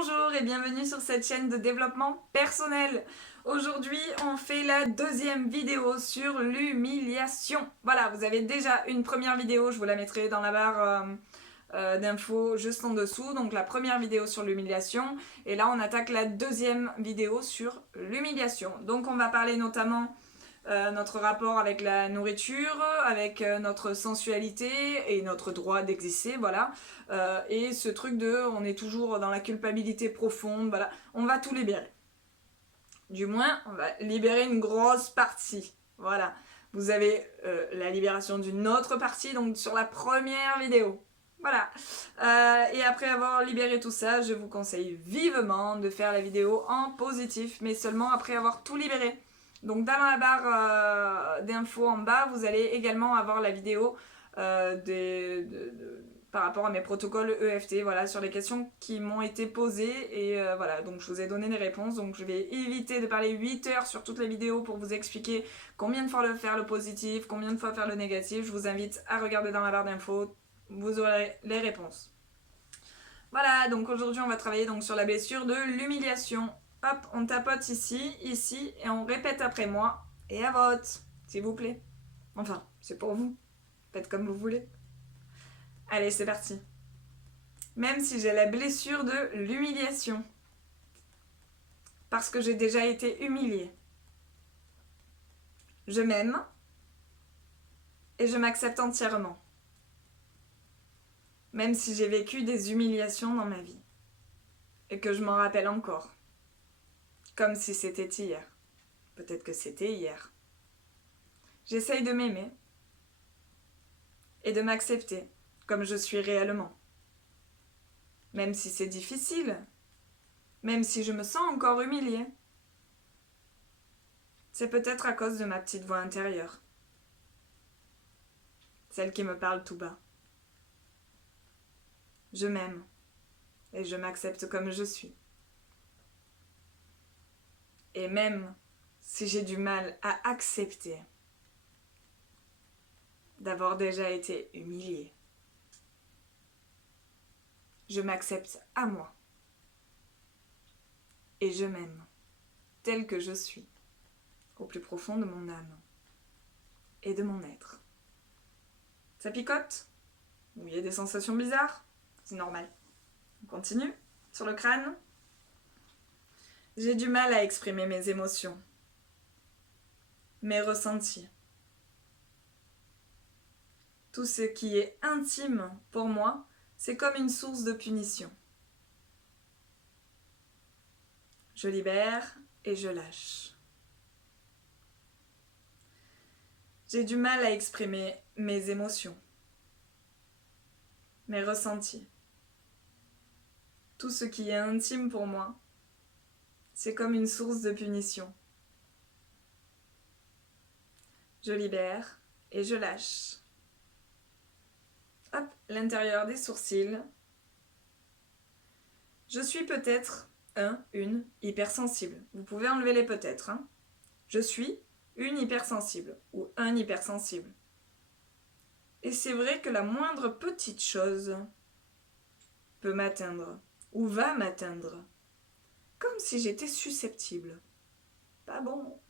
Bonjour et bienvenue sur cette chaîne de développement personnel. Aujourd'hui, on fait la deuxième vidéo sur l'humiliation. Voilà, vous avez déjà une première vidéo, je vous la mettrai dans la barre d'infos juste en dessous. Donc la première vidéo sur l'humiliation. Et là, on attaque la deuxième vidéo sur l'humiliation. Donc on va parler notamment notre rapport avec la nourriture, avec notre sensualité et notre droit d'exister, voilà. Et ce truc de on est toujours dans la culpabilité profonde, voilà. On va tout libérer. Du moins, on va libérer une grosse partie. Voilà. Vous avez la libération d'une autre partie, donc sur la première vidéo. Voilà. Et après avoir libéré tout ça, je vous conseille vivement de faire la vidéo en positif, mais seulement après avoir tout libéré. Donc dans la barre d'infos en bas, vous allez également avoir la vidéo par rapport à mes protocoles EFT, voilà, sur les questions qui m'ont été posées. Et voilà, donc je vous ai donné des réponses. Donc je vais éviter de parler 8 heures sur toutes les vidéos pour vous expliquer combien de fois faire le positif, combien de fois faire le négatif. Je vous invite à regarder dans la barre d'infos, vous aurez les réponses. Voilà, donc aujourd'hui on va travailler donc sur la blessure de l'humiliation. Hop, on tapote ici, ici, et on répète après moi. Et à vote, s'il vous plaît. Enfin, c'est pour vous. Faites comme vous voulez. Allez, c'est parti. Même si j'ai la blessure de l'humiliation. Parce que j'ai déjà été humiliée. Je m'aime. Et je m'accepte entièrement. Même si j'ai vécu des humiliations dans ma vie. Et que je m'en rappelle encore. Comme si c'était hier. Peut-être que c'était hier. J'essaye de m'aimer. Et de m'accepter comme je suis réellement. Même si c'est difficile. Même si je me sens encore humiliée. C'est peut-être à cause de ma petite voix intérieure. Celle qui me parle tout bas. Je m'aime. Et je m'accepte comme je suis. Et même si j'ai du mal à accepter d'avoir déjà été humiliée, je m'accepte à moi. Et je m'aime, telle que je suis, au plus profond de mon âme et de mon être. Ça picote? Ou il y a des sensations bizarres? C'est normal. On continue. Sur le crâne. J'ai du mal à exprimer mes émotions, mes ressentis. Tout ce qui est intime pour moi, c'est comme une source de punition. Je libère et je lâche. J'ai du mal à exprimer mes émotions, mes ressentis. Tout ce qui est intime pour moi, c'est comme une source de punition. Je libère et je lâche. Hop, l'intérieur des sourcils. Je suis peut-être une hypersensible. Vous pouvez enlever les peut-être. Hein. Je suis une hypersensible ou un hypersensible. Et c'est vrai que la moindre petite chose peut m'atteindre ou va m'atteindre. Comme si j'étais susceptible. Pas bon.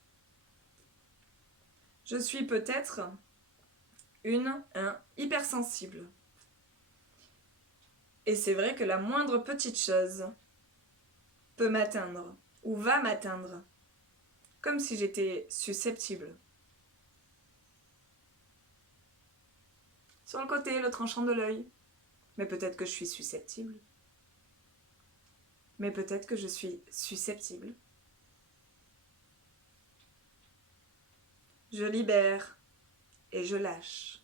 Je suis peut-être un hypersensible. Et c'est vrai que la moindre petite chose peut m'atteindre ou va m'atteindre. Comme si j'étais susceptible. Sur le côté, le tranchant de l'œil. Mais peut-être que je suis susceptible. Mais peut-être que je suis susceptible. Je libère et je lâche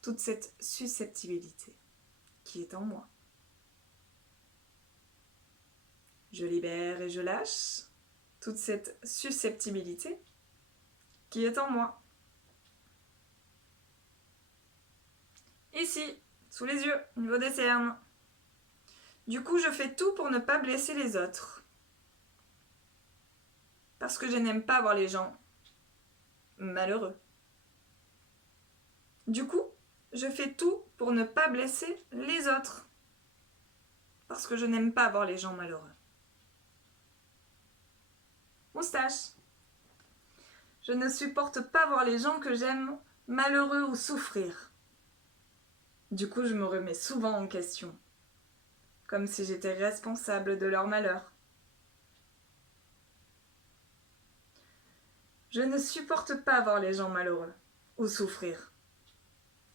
toute cette susceptibilité qui est en moi. Je libère et je lâche toute cette susceptibilité qui est en moi. Ici, sous les yeux, au niveau des cernes. Du coup, je fais tout pour ne pas blesser les autres. Parce que je n'aime pas voir les gens malheureux. Du coup, je fais tout pour ne pas blesser les autres. parce que je n'aime pas voir les gens malheureux. Moustache. Je ne supporte pas voir les gens que j'aime malheureux ou souffrir. Du coup, je me remets souvent en question, comme si j'étais responsable de leur malheur. Je ne supporte pas voir les gens malheureux ou souffrir.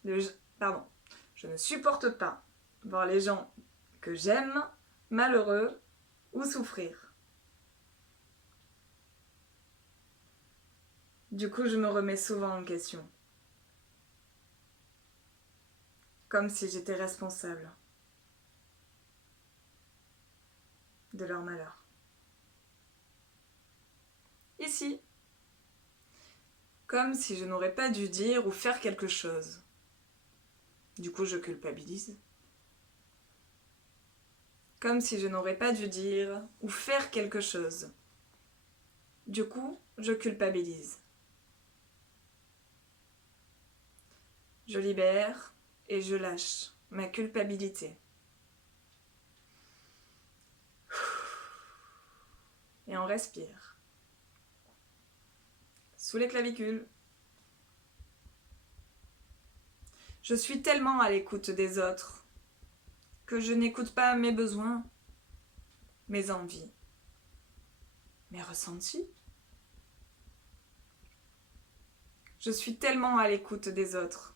Je ne supporte pas voir les gens que j'aime malheureux ou souffrir. Du coup, je me remets souvent en question, comme si j'étais responsable de leur malheur. Ici, comme si je n'aurais pas dû dire ou faire quelque chose. Du coup, je culpabilise. Comme si je n'aurais pas dû dire ou faire quelque chose. Du coup, je culpabilise. Je libère et je lâche ma culpabilité. Et on respire. Sous les clavicules. Je suis tellement à l'écoute des autres que je n'écoute pas mes besoins, mes envies, mes ressentis. Je suis tellement à l'écoute des autres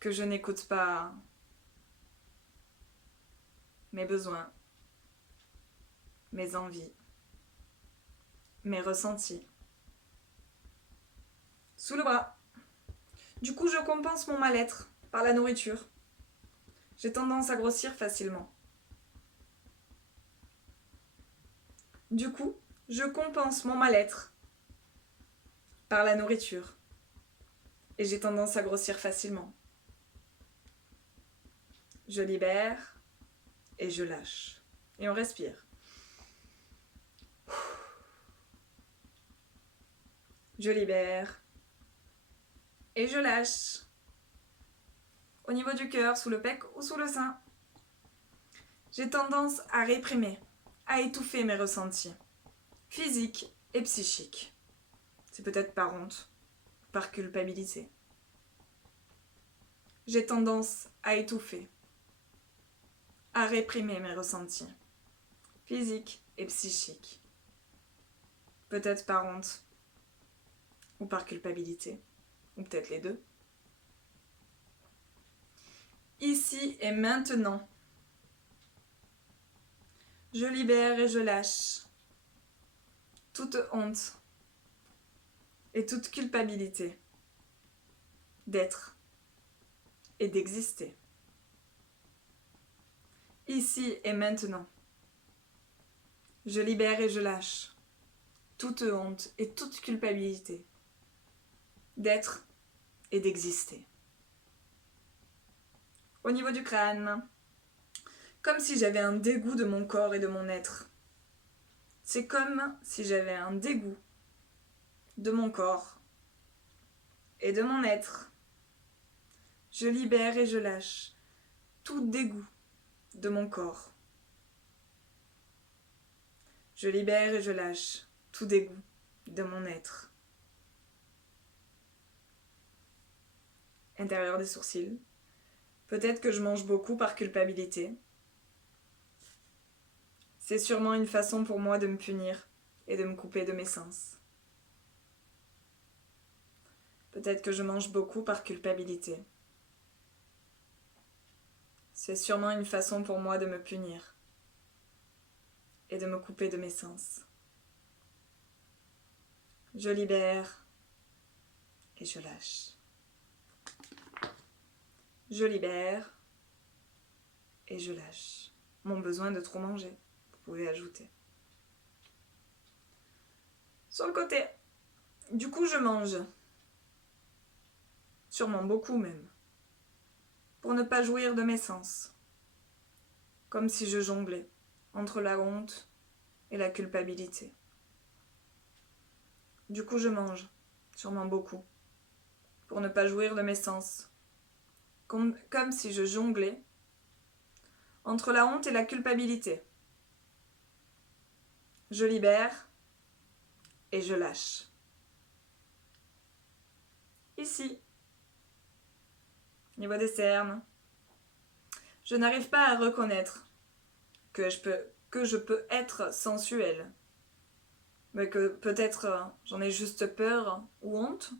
que je n'écoute pas mes besoins, mes envies, mes ressentis. Sous le bras. Du coup, je compense mon mal-être par la nourriture. J'ai tendance à grossir facilement. Du coup, je compense mon mal-être par la nourriture. Et j'ai tendance à grossir facilement. Je libère et je lâche. Et on respire. Je libère et je lâche. Au niveau du cœur, sous le pec ou sous le sein. J'ai tendance à réprimer, à étouffer mes ressentis, physiques et psychiques. C'est peut-être par honte, par culpabilité. J'ai tendance à étouffer, à réprimer mes ressentis, physiques et psychiques. Peut-être par honte, ou par culpabilité, ou peut-être les deux. Ici et maintenant, je libère et je lâche toute honte et toute culpabilité d'être et d'exister. Ici et maintenant, je libère et je lâche toute honte et toute culpabilité d'être et d'exister. Au niveau du crâne, comme si j'avais un dégoût de mon corps et de mon être. C'est comme si j'avais un dégoût de mon corps et de mon être. Je libère et je lâche tout dégoût de mon corps. Je libère et je lâche tout dégoût de mon être. Intérieur des sourcils. Peut-être que je mange beaucoup par culpabilité. C'est sûrement une façon pour moi de me punir et de me couper de mes sens. Peut-être que je mange beaucoup par culpabilité. C'est sûrement une façon pour moi de me punir et de me couper de mes sens. Je libère et je lâche. Je libère et je lâche. Mon besoin de trop manger, vous pouvez ajouter. Sur le côté, du coup je mange. Sûrement beaucoup même. Pour ne pas jouir de mes sens. Comme si je jonglais entre la honte et la culpabilité. Du coup je mange, sûrement beaucoup, pour ne pas jouir de mes sens, comme si je jonglais entre la honte et la culpabilité. Je libère et je lâche. Ici, niveau des cernes, je n'arrive pas à reconnaître que je peux être sensuelle, mais que peut-être j'en ai juste peur ou honte.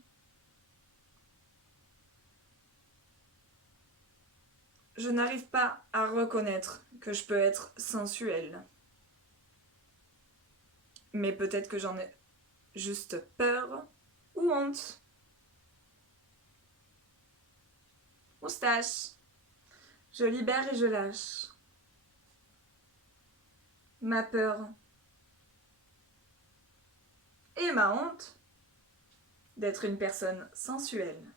Je n'arrive pas à reconnaître que je peux être sensuelle, mais peut-être que j'en ai juste peur ou honte. Moustache. Je libère et je lâche. Ma peur et ma honte d'être une personne sensuelle.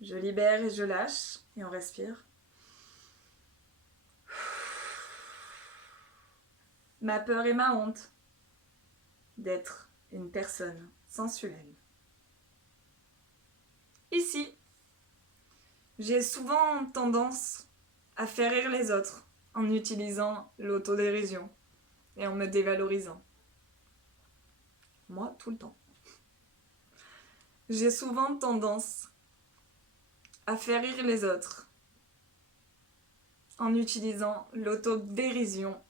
Je libère et je lâche et on respire. Ma peur et ma honte d'être une personne sensuelle. Ici, j'ai souvent tendance à faire rire les autres en utilisant l'autodérision et en me dévalorisant. Moi, tout le temps. J'ai souvent tendance à faire rire les autres en utilisant l'autodérision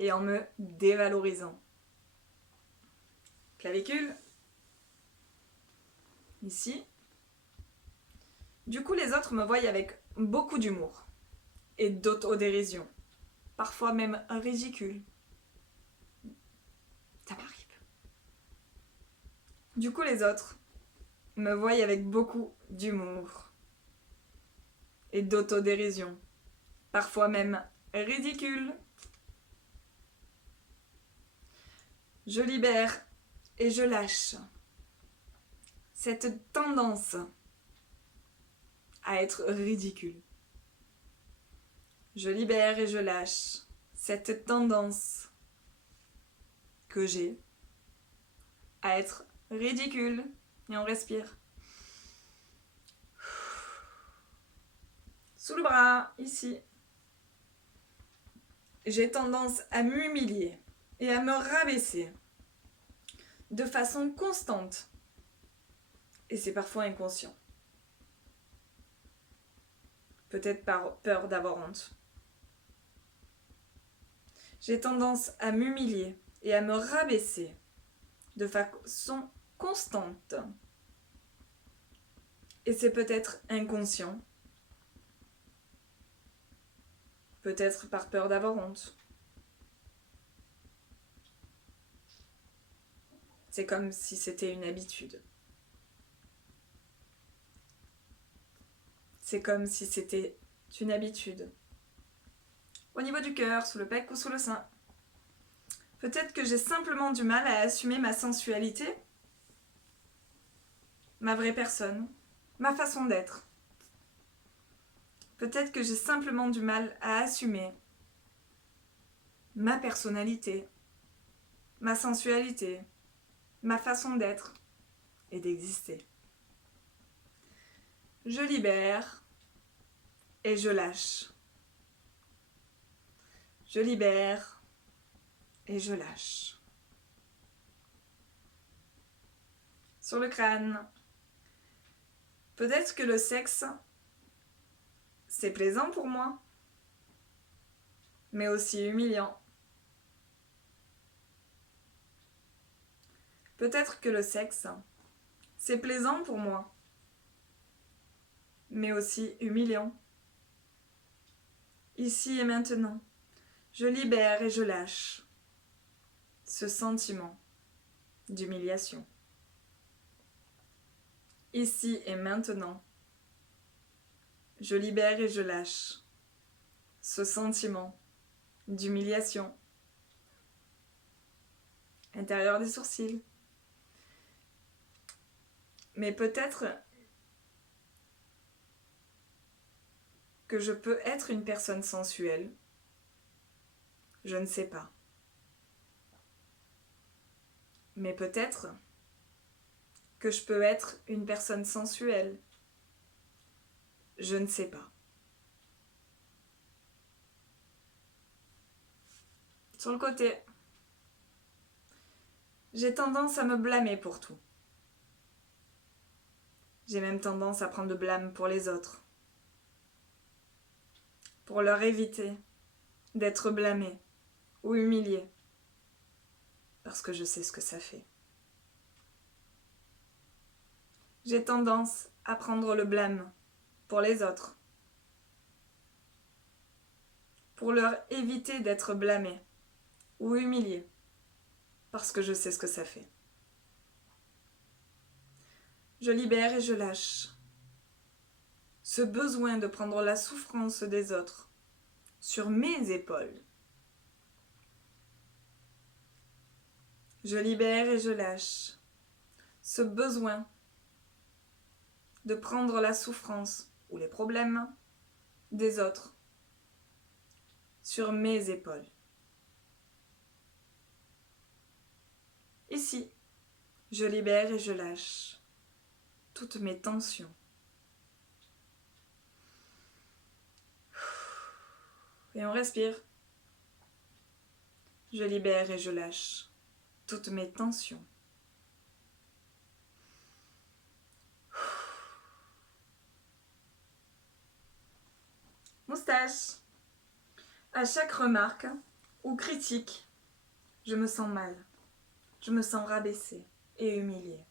et en me dévalorisant. Clavicule. Ici. Du coup, les autres me voient avec beaucoup d'humour et d'autodérision. Parfois même ridicule. Ça m'arrive. Du coup, les autres me voient avec beaucoup d'humour et d'autodérision. Parfois même ridicule. Je libère et je lâche cette tendance à être ridicule. Je libère et je lâche cette tendance que j'ai à être ridicule. Et on respire. Sous le bras, ici. J'ai tendance à m'humilier et à me rabaisser de façon constante. Et c'est parfois inconscient. Peut-être par peur d'avoir honte. J'ai tendance à m'humilier et à me rabaisser de façon constante. Et c'est peut-être inconscient. Peut-être par peur d'avoir honte. C'est comme si c'était une habitude. C'est comme si c'était une habitude. Au niveau du cœur, sous le pec ou sous le sein. Peut-être que j'ai simplement du mal à assumer ma sensualité, ma vraie personne, ma façon d'être. Peut-être que j'ai simplement du mal à assumer ma personnalité, ma sensualité, ma façon d'être et d'exister. Je libère et je lâche. Je libère et je lâche. Sur le crâne, peut-être que le sexe, c'est plaisant pour moi, mais aussi humiliant. Peut-être que le sexe, c'est plaisant pour moi, mais aussi humiliant. Ici et maintenant, je libère et je lâche ce sentiment d'humiliation. Ici et maintenant, je libère et je lâche ce sentiment d'humiliation. Intérieur des sourcils. Mais peut-être que je peux être une personne sensuelle. Je ne sais pas. Mais peut-être que je peux être une personne sensuelle je ne sais pas. Sur le côté, j'ai tendance à me blâmer pour tout. J'ai même tendance à prendre le blâme pour les autres. Pour leur éviter d'être blâmé ou humilié. Parce que je sais ce que ça fait. J'ai tendance à prendre le blâme pour les autres. Pour leur éviter d'être blâmé ou humilié. Parce que je sais ce que ça fait. Je libère et je lâche ce besoin de prendre la souffrance des autres sur mes épaules. Je libère et je lâche ce besoin de prendre la souffrance ou les problèmes des autres sur mes épaules. Ici, je libère et je lâche toutes mes tensions. Et on respire. Je libère et je lâche toutes mes tensions. Moustache. À chaque remarque ou critique, je me sens mal. Je me sens rabaissée et humiliée.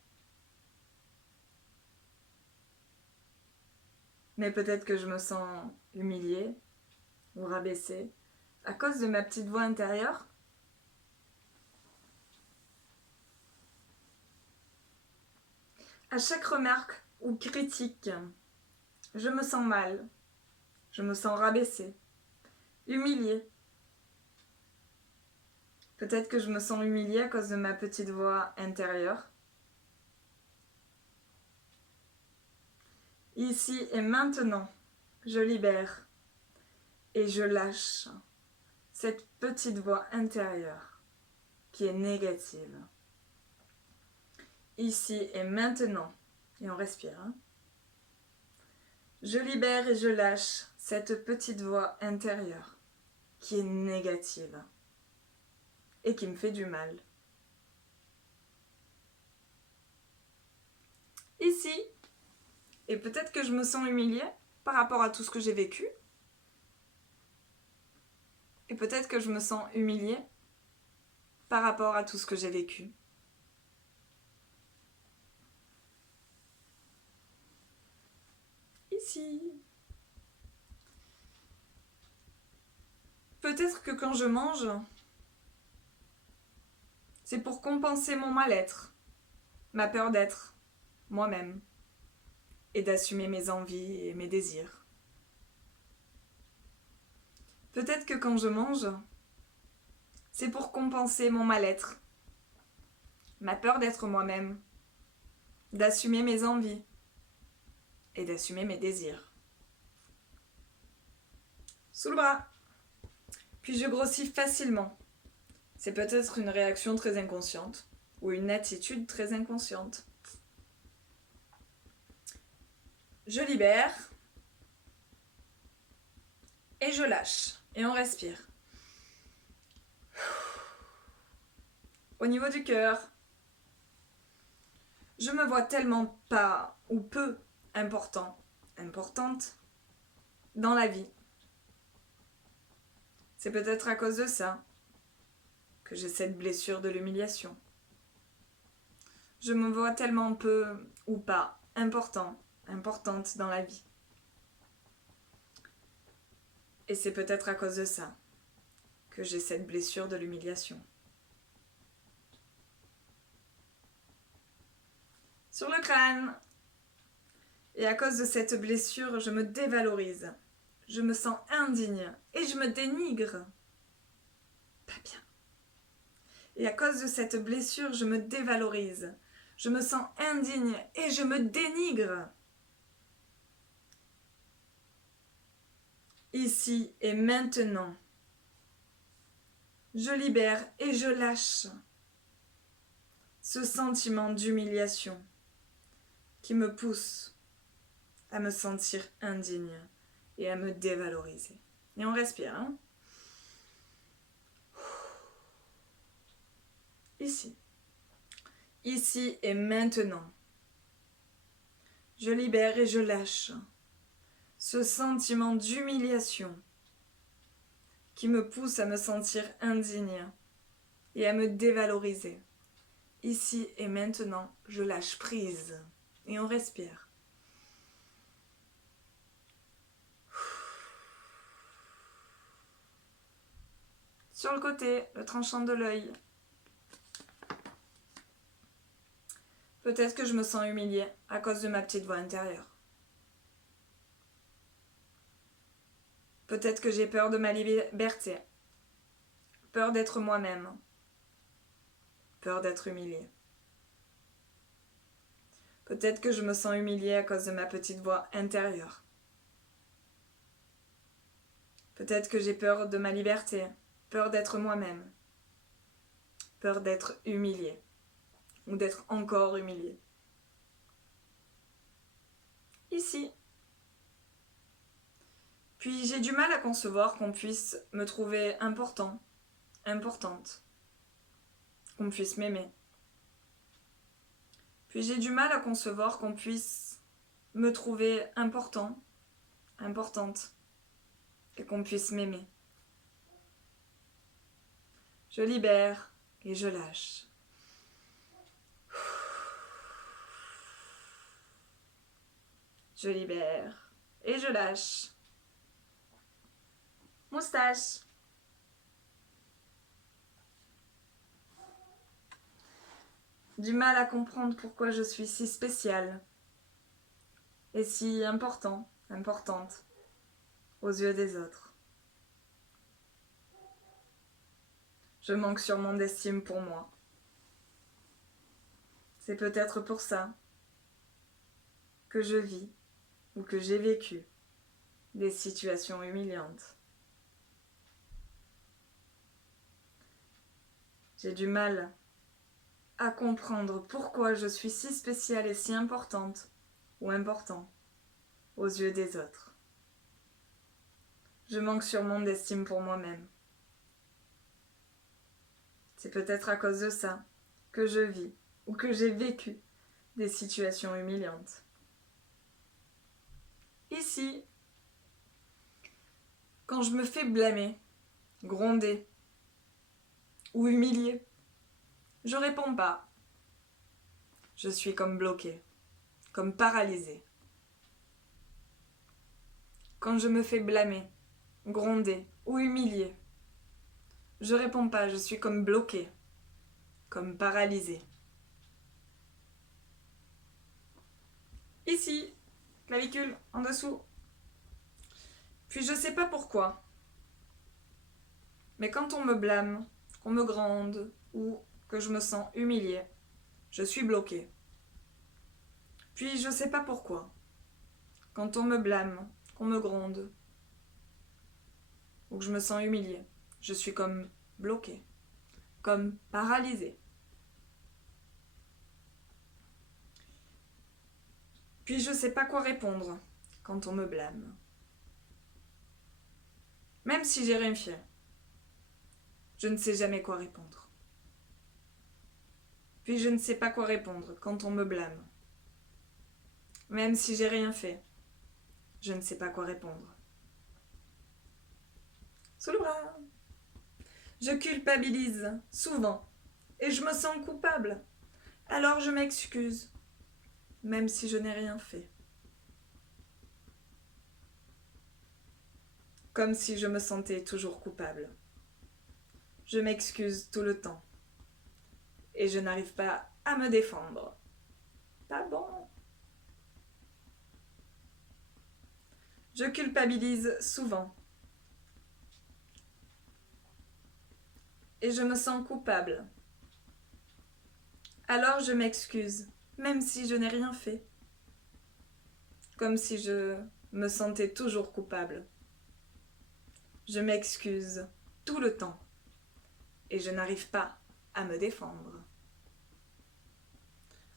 Mais peut-être que je me sens humiliée ou rabaissée à cause de ma petite voix intérieure. À chaque remarque ou critique, je me sens mal. Je me sens rabaissée, humiliée. Peut-être que je me sens humiliée à cause de ma petite voix intérieure. Ici et maintenant, je libère et je lâche cette petite voix intérieure qui est négative. Ici et maintenant, et on respire. Je libère et je lâche cette petite voix intérieure qui est négative et qui me fait du mal. Ici, et peut-être que je me sens humiliée par rapport à tout ce que j'ai vécu. Et peut-être que je me sens humiliée par rapport à tout ce que j'ai vécu. Ici. Peut-être que quand je mange, c'est pour compenser mon mal-être, ma peur d'être moi-même et d'assumer mes envies et mes désirs. Peut-être que quand je mange, c'est pour compenser mon mal-être, ma peur d'être moi-même, d'assumer mes envies et d'assumer mes désirs. Sous le bras. Puis je grossis facilement. C'est peut-être une réaction très inconsciente ou une attitude très inconsciente. Je libère et je lâche et on respire. Au niveau du cœur, je me vois tellement pas ou peu importante dans la vie. C'est peut-être à cause de ça que j'ai cette blessure de l'humiliation. Je me vois tellement peu ou pas importante dans la vie. Et c'est peut-être à cause de ça que j'ai cette blessure de l'humiliation. Sur le crâne. Et à cause de cette blessure, je me dévalorise. Je me sens indigne et je me dénigre. Pas bien. Et à cause de cette blessure, je me dévalorise. Je me sens indigne et je me dénigre. Ici et maintenant, je libère et je lâche ce sentiment d'humiliation qui me pousse à me sentir indigne et à me dévaloriser. Et on respire, hein? Ici. Ici et maintenant. Je libère et je lâche ce sentiment d'humiliation qui me pousse à me sentir indigne et à me dévaloriser. Ici et maintenant, je lâche prise et on respire. Sur le côté, le tranchant de l'œil. Peut-être que je me sens humiliée à cause de ma petite voix intérieure. Peut-être que j'ai peur de ma liberté. Peur d'être moi-même. Peur d'être humiliée. Peut-être que je me sens humiliée à cause de ma petite voix intérieure. Peut-être que j'ai peur de ma liberté. Peur d'être moi-même. Peur d'être humiliée. Ou d'être encore humiliée. Ici. Puis j'ai du mal à concevoir qu'on puisse me trouver important, importante, qu'on puisse m'aimer. Puis j'ai du mal à concevoir qu'on puisse me trouver important, importante, et qu'on puisse m'aimer. Je libère et je lâche. Je libère et je lâche. Moustache. Du mal à comprendre pourquoi je suis si spéciale et si importante aux yeux des autres. Je manque sûrement d'estime pour moi. C'est peut-être pour ça que je vis ou que j'ai vécu des situations humiliantes. J'ai du mal à comprendre pourquoi je suis si spéciale et si importante ou important aux yeux des autres. Je manque sûrement d'estime pour moi-même. C'est peut-être à cause de ça que je vis ou que j'ai vécu des situations humiliantes. Ici, quand je me fais blâmer, gronder ou humilier, je réponds pas. Je suis comme bloquée, comme paralysée. Quand je me fais blâmer, gronder ou humilier, je réponds pas, je suis comme bloquée, comme paralysée. Ici, clavicule, en dessous. Puis je sais pas pourquoi, mais quand on me blâme, qu'on me gronde ou que je me sens humiliée, je suis bloquée. Puis je sais pas pourquoi, quand on me blâme, qu'on me gronde ou que je me sens humiliée, je suis comme bloquée, comme paralysée. Puis je sais pas quoi répondre quand on me blâme. Même si j'ai rien fait, je ne sais jamais quoi répondre. Puis je ne sais pas quoi répondre quand on me blâme. Même si j'ai rien fait, je ne sais pas quoi répondre. Sous le bras. Je culpabilise souvent et je me sens coupable. Alors je m'excuse, même si je n'ai rien fait. Comme si je me sentais toujours coupable. Je m'excuse tout le temps et je n'arrive pas à me défendre. Pas bon. Je culpabilise souvent et je me sens coupable. Alors je m'excuse, même si je n'ai rien fait. Comme si je me sentais toujours coupable. Je m'excuse tout le temps et je n'arrive pas à me défendre.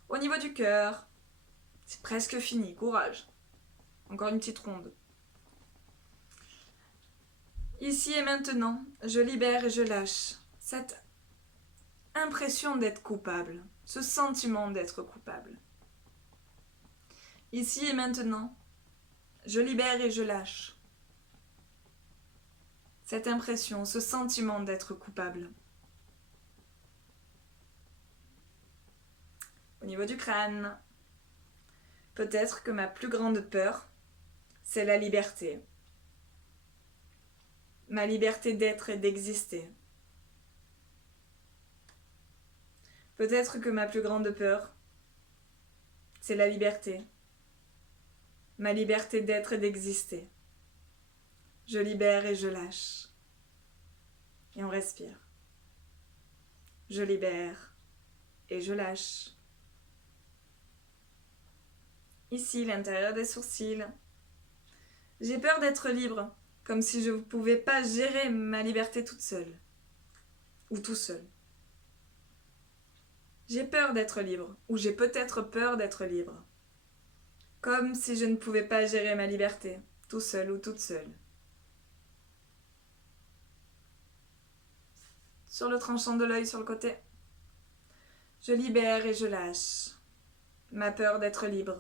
Au niveau du cœur, c'est presque fini, courage. Encore une petite ronde. Ici et maintenant, je libère et je lâche cette impression d'être coupable, ce sentiment d'être coupable. Ici et maintenant, je libère et je lâche cette impression, ce sentiment d'être coupable. Au niveau du crâne, peut-être que ma plus grande peur, c'est la liberté. Ma liberté d'être et d'exister. Peut-être que ma plus grande peur, c'est la liberté. Ma liberté d'être et d'exister. Je libère et je lâche. Et on respire. Je libère et je lâche. Ici, l'intérieur des sourcils. J'ai peur d'être libre, comme si je ne pouvais pas gérer ma liberté toute seule. Ou tout seul. J'ai peur d'être libre, ou j'ai peut-être peur d'être libre. Comme si je ne pouvais pas gérer ma liberté, tout seul ou toute seule. Sur le tranchant de l'œil sur le côté. Je libère et je lâche ma peur d'être libre.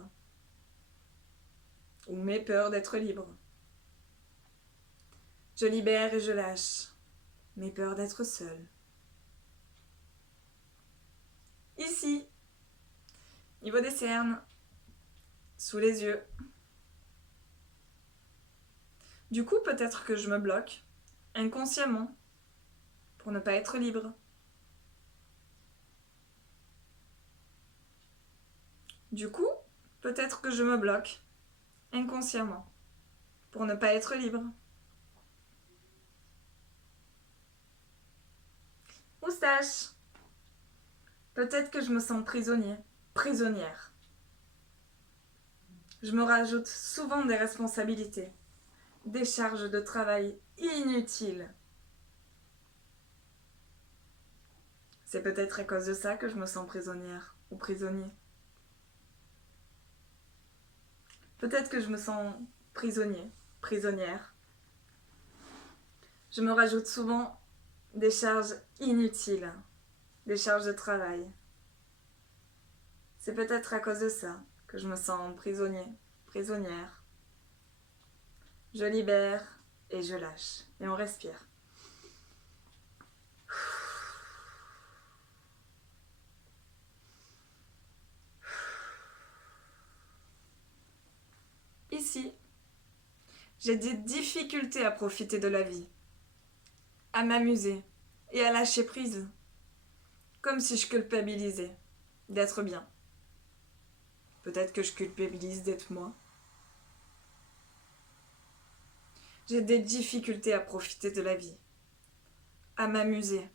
Ou mes peurs d'être libre. Je libère et je lâche mes peurs d'être seule. Ici, niveau des cernes, sous les yeux. Du coup, peut-être que je me bloque, inconsciemment, pour ne pas être libre. Du coup, peut-être que je me bloque, inconsciemment, pour ne pas être libre. Moustache. Peut-être que je me sens prisonnier, prisonnière. Je me rajoute souvent des responsabilités, des charges de travail inutiles. C'est peut-être à cause de ça que je me sens prisonnière ou prisonnier. Peut-être que je me sens prisonnier, prisonnière. Je me rajoute souvent des charges inutiles, des charges de travail. C'est peut-être à cause de ça que je me sens prisonnier, prisonnière. Je libère et je lâche. Et on respire. Ici, j'ai des difficultés à profiter de la vie, à m'amuser et à lâcher prise, comme si je culpabilisais d'être bien. Peut-être que je culpabilise d'être moi. J'ai des difficultés à profiter de la vie, à m'amuser,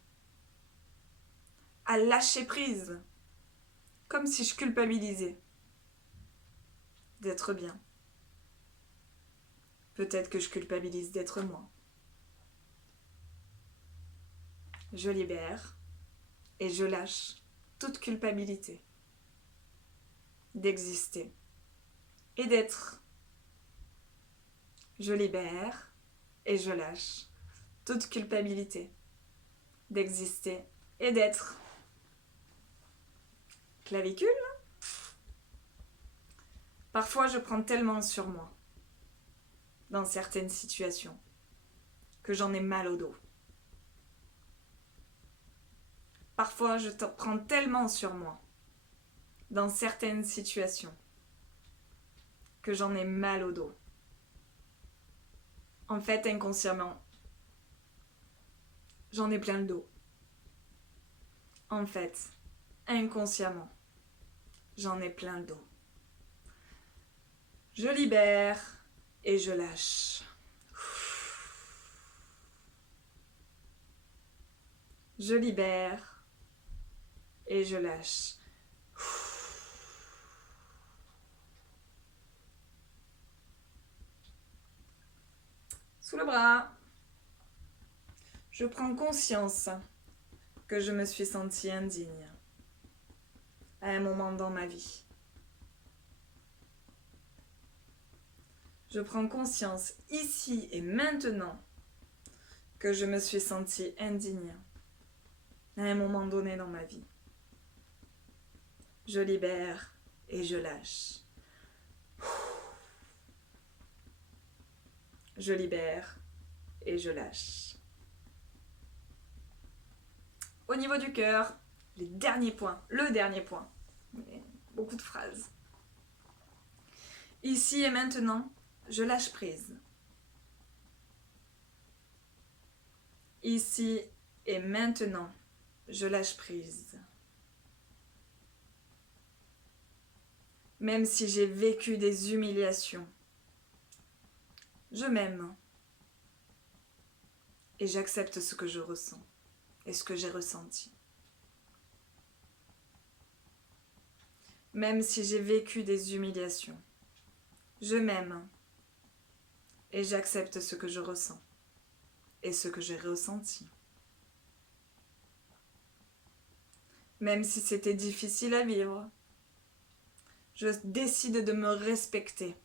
à lâcher prise, comme si je culpabilisais d'être bien. Peut-être que je culpabilise d'être moi. Je libère et je lâche toute culpabilité d'exister et d'être. Je libère et je lâche toute culpabilité d'exister et d'être. Clavicule. Parfois, je prends tellement sur moi, dans certaines situations, que j'en ai mal au dos. Parfois, je prends tellement sur moi, dans certaines situations, que j'en ai mal au dos. En fait, inconsciemment, j'en ai plein le dos. En fait, inconsciemment, j'en ai plein le dos. Je libère et je lâche. Je libère et je lâche. Sous le bras, je prends conscience que je me suis sentie indigne à un moment dans ma vie. Je prends conscience ici et maintenant que je me suis sentie indigne à un moment donné dans ma vie. Je libère et je lâche. Je libère et je lâche. Au niveau du cœur, le dernier point. Beaucoup de phrases. Ici et maintenant, je lâche prise. Ici et maintenant, je lâche prise. Même si j'ai vécu des humiliations, je m'aime. Et j'accepte ce que je ressens et ce que j'ai ressenti. Même si j'ai vécu des humiliations, je m'aime. Et j'accepte ce que je ressens et ce que j'ai ressenti. Même si c'était difficile à vivre, je décide de me respecter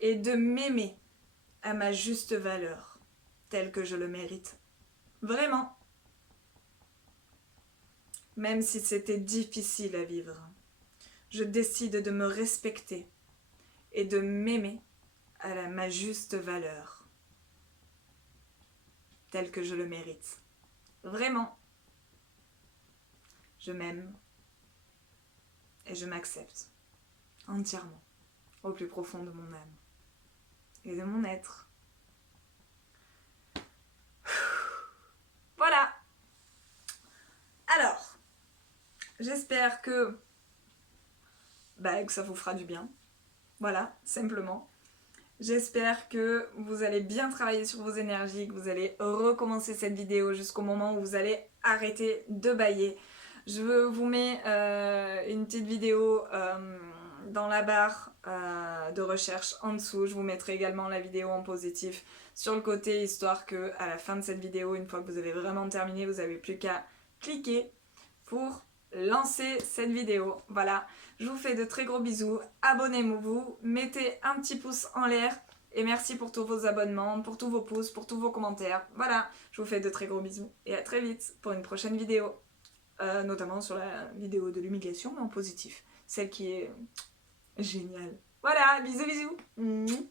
et de m'aimer à ma juste valeur, telle que je le mérite. Vraiment. Même si c'était difficile à vivre, je décide de me respecter et de m'aimer à ma juste valeur, telle que je le mérite. Vraiment. Je m'aime et je m'accepte entièrement, au plus profond de mon âme et de mon être. Voilà. Alors, j'espère que ça vous fera du bien. Voilà, simplement. J'espère que vous allez bien travailler sur vos énergies, que vous allez recommencer cette vidéo jusqu'au moment où vous allez arrêter de bâiller. Je vous mets une petite vidéo dans la barre de recherche en dessous. Je vous mettrai également la vidéo en positif sur le côté, histoire que à la fin de cette vidéo, une fois que vous avez vraiment terminé, vous n'avez plus qu'à cliquer pour lancer cette vidéo. Voilà, je vous fais de très gros bisous, abonnez-vous, mettez un petit pouce en l'air et merci pour tous vos abonnements, pour tous vos pouces, pour tous vos commentaires. Voilà, je vous fais de très gros bisous et à très vite pour une prochaine vidéo, notamment sur la vidéo de l'humiliation mais en positif, celle qui est géniale. Voilà, bisous bisous.